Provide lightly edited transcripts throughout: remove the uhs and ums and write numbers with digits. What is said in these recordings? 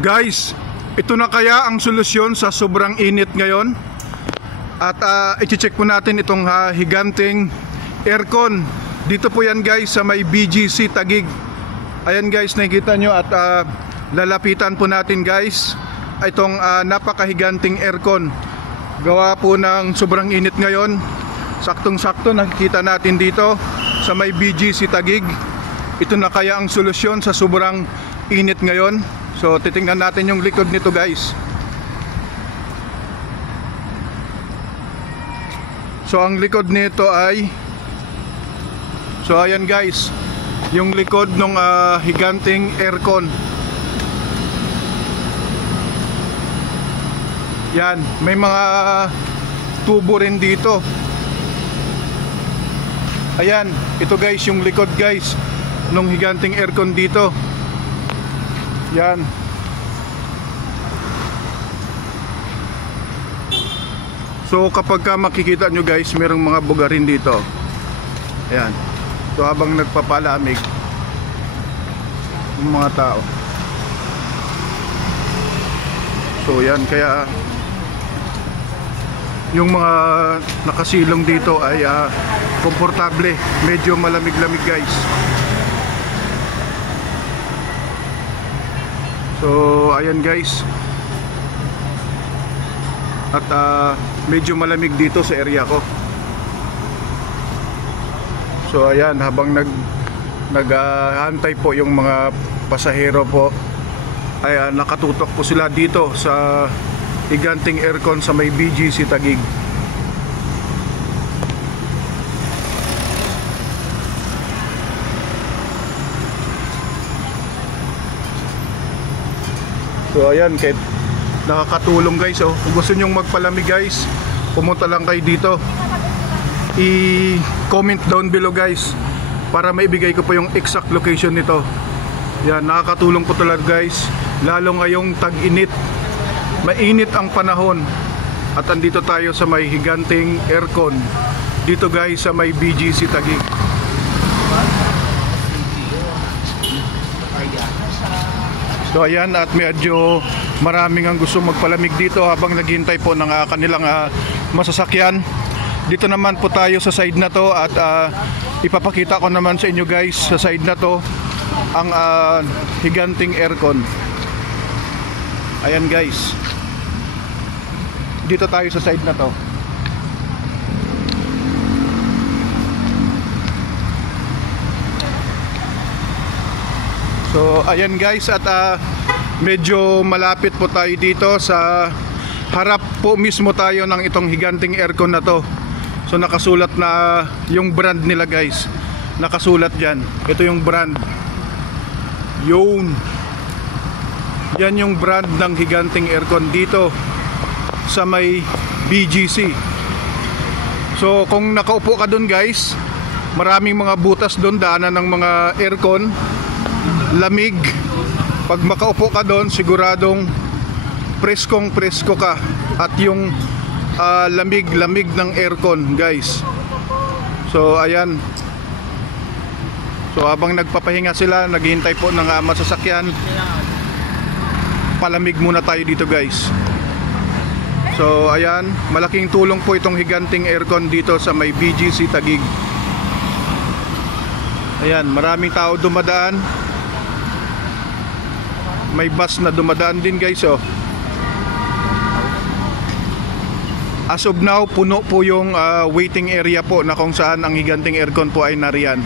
Guys, ito na kaya ang solusyon sa sobrang init ngayon? At i-check po natin itong higanting aircon. Dito po yan guys sa may BGC Taguig. Ayan guys, nakikita nyo at lalapitan po natin guys itong napakahiganting aircon. Gawa po ng sobrang init ngayon. Saktong-sakto nakikita natin dito sa may BGC Taguig. Ito na kaya ang solusyon sa sobrang init ngayon? So titingnan natin yung likod nito guys. So ang likod nito ay, so ayan guys, yung likod ng higanting aircon. Yan, may mga tubo rin dito. Ayan, ito guys yung likod guys ng higanting aircon dito. Yan. So kapag makikita nyo guys, merong mga bugarin dito. Ayan. So habang nagpapalamig yung mga tao. So yan, kaya yung mga nakasilong dito ay komportable. Medyo malamig-lamig guys. So ayan guys. At medyo malamig dito sa area ko. So ayan, habang naghahantay po yung mga pasahero po, ay nakatutok po sila dito sa higanting aircon sa may BGC Taguig. So ayan, kahit nakakatulong guys. Kung gusto nyong magpalamig guys, pumunta lang kayo dito. I-comment down below guys para maibigay ko po yung exact location nito. Yan, nakakatulong po talaga guys, lalo ngayong tag-init. Mainit ang panahon. At andito tayo sa may higanting aircon dito guys sa may BGC Taguig. So ayan, at medyo maraming ang gusto magpalamig dito habang naghihintay po ng kanilang masasakyan. Dito naman po tayo sa side na to at ipapakita ko naman sa inyo guys sa side na to ang higanting aircon. Ayan guys, dito tayo sa side na to. So ayan guys, at medyo malapit po tayo dito sa harap po mismo tayo ng itong higanting aircon na to. So nakasulat na yung brand nila guys. Nakasulat dyan. Ito yung brand. Yun. Yan yung brand ng higanting aircon dito sa may BGC. So kung nakaupo ka dun guys, maraming mga butas dun, daanan ng mga aircon. Lamig. Pag makaupo ka doon, siguradong preskong presko ka. At yung lamig ng aircon guys. So ayan. So habang nagpapahinga sila, naghihintay po ng masasakyan, palamig muna tayo dito guys. So ayan, malaking tulong po itong higanting aircon dito sa may BGC Taguig. Ayan, maraming tao dumadaan. May bus na dumadaan din guys. As of now, puno po yung waiting area po na kung saan ang higanting aircon po ay nariyan.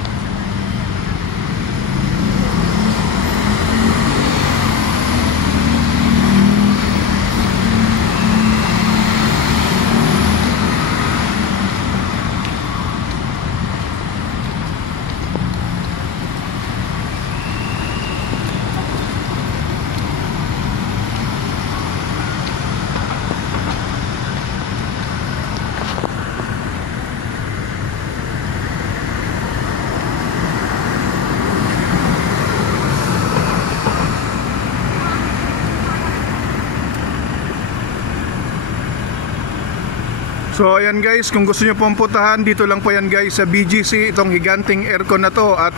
So ayan guys, kung gusto nyo pong puntahan, dito lang po yan guys sa BGC, itong higanting aircon na to. At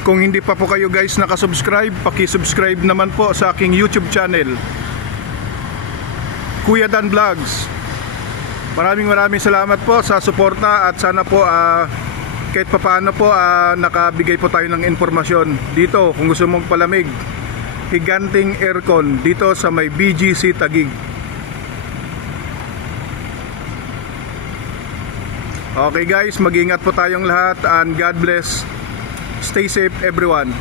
Kung hindi pa po kayo guys nakasubscribe, paki-subscribe naman po sa aking YouTube channel, Kuya Dan Vlogs. Maraming salamat po sa suporta at sana po kahit papaano po nakabigay po tayo ng informasyon dito kung gusto mong palamig. Higanting aircon dito sa may BGC Taguig. Okay guys, mag-ingat po tayong lahat and God bless. Stay safe everyone.